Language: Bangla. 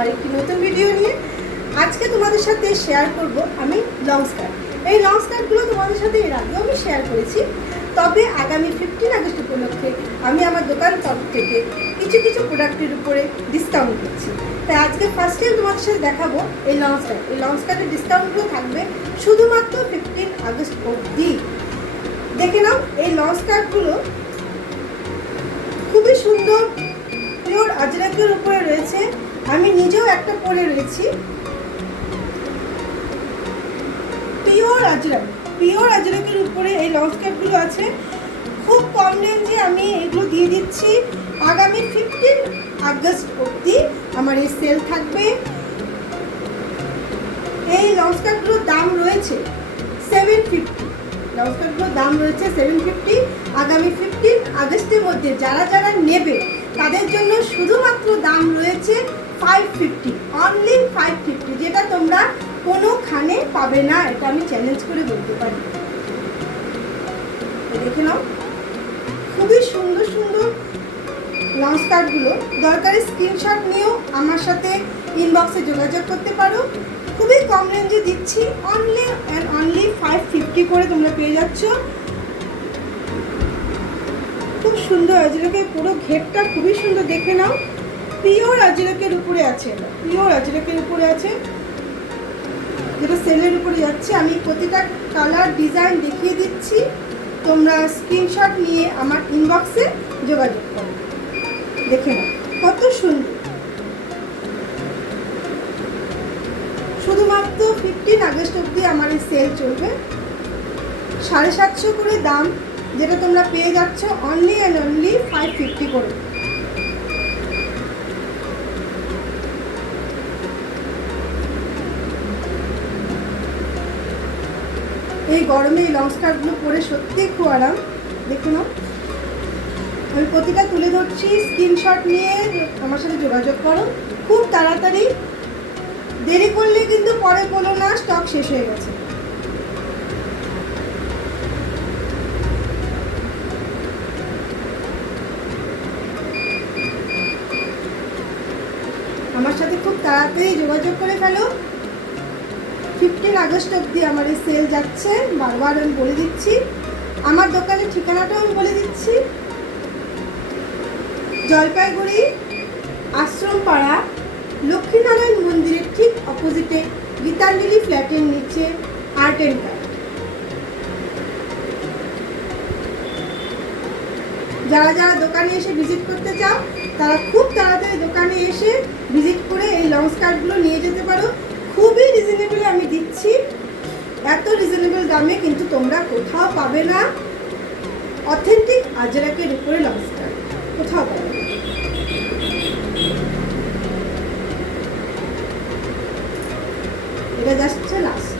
আমার একটি নতুন ভিডিও নিয়ে। আজকে তোমাদের সাথে শেয়ার করব আমি লং স্কার্ট। এই লং স্কার্টগুলো তোমাদের সাথে এর আগেও আমি শেয়ার করেছি, তবে আগামী 15 আগস্ট উপলক্ষে আমি আমার দোকান তরফ থেকে কিছু প্রোডাক্টের উপরে ডিসকাউন্ট দিচ্ছি। তাই আজকে ফার্স্ট টাইম তোমাদের সাথে দেখাবো এই লং স্কার্ট। এই লং স্কার্টের ডিসকাউন্টগুলো থাকবে শুধুমাত্র 15 আগস্ট অবধি। দেখে নাও, এই লং স্কার্টগুলো খুবই সুন্দর, পিওর আজরাকের উপরে রয়েছে। আমি নিজেও একটা পরে রয়েছি, পিওর আজরাকের উপরে এই লং স্কার্টগুলো আছে। খুব কম রেঞ্জে আমি এগুলো দিয়ে দিচ্ছি। আগামী 15 আগস্ট অবধি আমার এই সেল থাকবে। এই লং স্কার্টগুলোর দাম রয়েছে 750। লং স্কার্টগুলোর দাম রয়েছে 750। আগামী 15 আগস্টের মধ্যে যারা যারা নেবে তাদের জন্য শুধুমাত্র দাম রয়েছে 550, অনলি 550, যেটা তোমরা কোনোখানে পাবে না, এটা আমি চ্যালেঞ্জ করে বলতে পারি। দেখে নাও, খুবই সুন্দর সুন্দর লং স্কার্টগুলো। দরকারি স্ক্রিনশট নিয়েও আমার সাথে ইনবক্সে যোগাযোগ করতে পারো। খুবই কম রেঞ্জে দিচ্ছি, অনলি অ্যান্ড অনলি 550 করে তোমরা পেয়ে যাচ্ছ। খুব সুন্দর আজরাকের পুরো ঘেরটা খুবই সুন্দর। দেখে নাও, পিওর আজরাকের উপরে আছে, পিওর আজরাকের উপরে আছে, যেটা সেলের উপরে যাচ্ছে। আমি প্রতিটা কালার ডিজাইন দেখিয়ে দিচ্ছি, তোমরা স্ক্রিনশট নিয়ে আমার ইনবক্সে যোগাযোগ করো। দেখে নাও কত সুন্দর। শুধুমাত্র 15 আগস্ট অবধি আমার এই সেল চলবে। 750 করে দাম, যেটা তোমরা পেয়ে যাচ্ছ অনলি অ্যান্ড অনলি 550 করে। এই গরমে এই লং স্কার্টগুলো পরে সত্যিই খুব আরাম। দেখুন, আমি প্রতিটা তুলে ধরছি, স্ক্রিনশট নিয়ে আমার সাথে যোগাযোগ করো খুব তাড়াতাড়ি। দেরি করলে কিন্তু পরে বলো না স্টক শেষ হয়ে গেছে। আমার সাথে খুব তাড়াতাড়ি যোগাযোগ করে ফেলো। 15 আগস্ট অবধি আমার এই সেল যাচ্ছে, বারবার আমি বলে দিচ্ছি। আমার দোকানের ঠিকানাটাও আমি বলে দিচ্ছি, জলপাইগুড়ি আশ্রমপাড়া লক্ষ্মীনারায়ণ মন্দিরের ঠিক অপোজিটে গীতাঞ্জলি ফ্ল্যাটের নিচে আর্ট অ্যান্ড ক্রাফট। যারা যারা দোকানে এসে ভিজিট করতে চাও তারা খুব তাড়াতাড়ি দোকানে এসে ভিজিট করে এই লং স্কার্টগুলো নিয়ে যেতে পারো। খুবই রিজনেবল আমি দিচ্ছি, এত রিজনেবল দামে কিন্তু তোমরা কোথাও পাবে না। অথেন্টিক আজরাকের উপরে লং স্কার্ট কোথাও পাবে না। এটা যাচ্ছে লাস্ট।